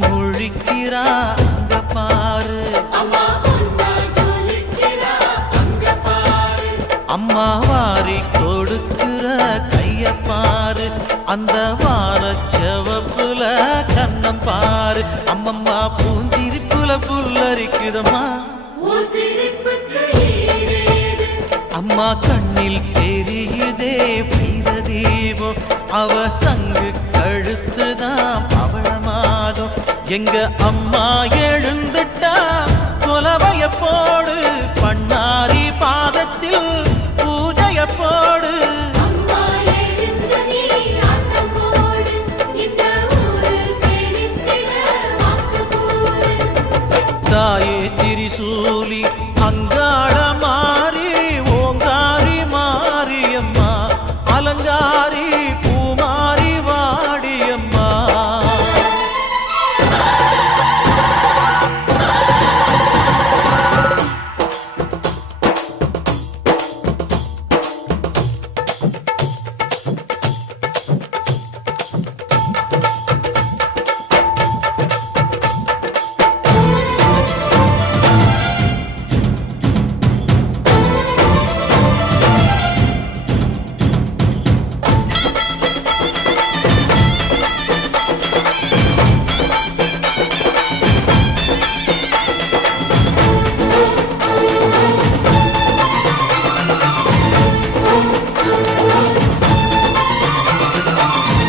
முழிக்கிறா அங்க பாரு, அம்மா வாரி கொடுக்கிற கைய பாரு, அந்த வாரச்சவப்புல கண்ணம் பாரு, அம்மம்மா பூஞ்சிரிப்புல புல்லரிக்குதம்மா, அம்மா கண்ணில் தெரியுதே வீரதீபம், அவ சங்கு கழுத்துதான் பவளமாதம், எங்க அம்மா எழுந்துட்டா கொலவைய போடு, பண்ணாரி பாதத்தில் பூஜைய போடு. தாயே திரிசூலி அங்காள மாறி ஓங்காரி மாரியம்மா, அலங்காரி பூமாரி வாடியம்மா.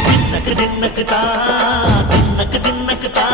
தின்னக்கு தின்னக்கு தா